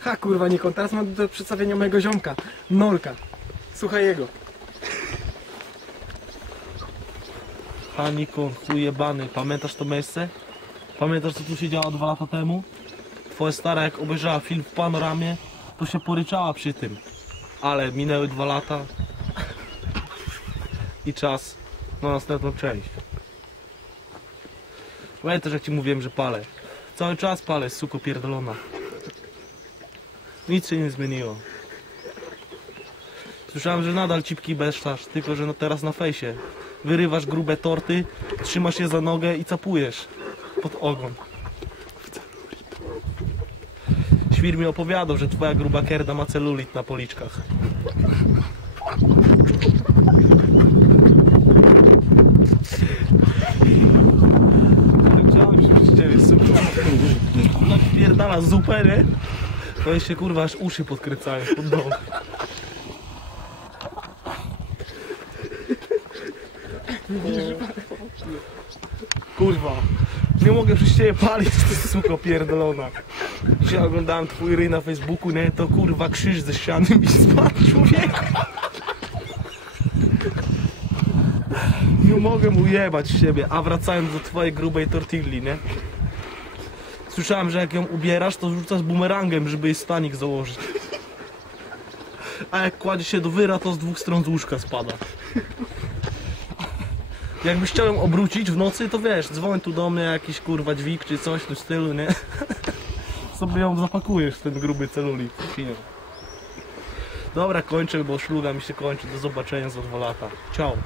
Ha kurwa Nikon, teraz mam do przedstawienia mojego ziomka, Norka. Słuchaj jego. Ha Nikon, chuj jebany, pamiętasz to miejsce? Pamiętasz co tu się działo dwa lata temu? Twoja stara jak obejrzała film w panoramie, to się poryczała przy tym. Ale minęły dwa lata i czas na następną część. Pamiętasz jak ci mówiłem, że palę? Cały czas palę, suko pierdolona. Nic się nie zmieniło. Słyszałem, że nadal cipki beszczasz, tylko że no teraz na fejsie. Wyrywasz grube torty, trzymasz je za nogę i capujesz pod ogon. Świr mi opowiadał, że twoja gruba kerda ma celulit na policzkach. Chciałem się przy ciebie, super. Zupę, nie? To się kurwa aż uszy podkręcają pod domu. Kurwa, nie mogę przy ciebie palić, ty suko pierdolona. Dzisiaj oglądałem twój ryj na Facebooku, nie? To kurwa krzyż ze ściany mi spadł, człowieku. Nie mogę ujebać siebie, a wracając do twojej grubej tortilli, nie? Słyszałem, że jak ją ubierasz, to rzucasz bumerangiem, żeby jej stanik założyć. A jak kładzie się do wyra, to z dwóch stron z łóżka spada. Jakbyś chciał ją obrócić w nocy, to wiesz, dzwoń tu do mnie jakiś kurwa dźwig czy coś w tym stylu, nie? Sobie ją zapakujesz w ten gruby celulit. Dobra, kończę, bo szluga mi się kończy. Do zobaczenia za dwa lata. Ciao.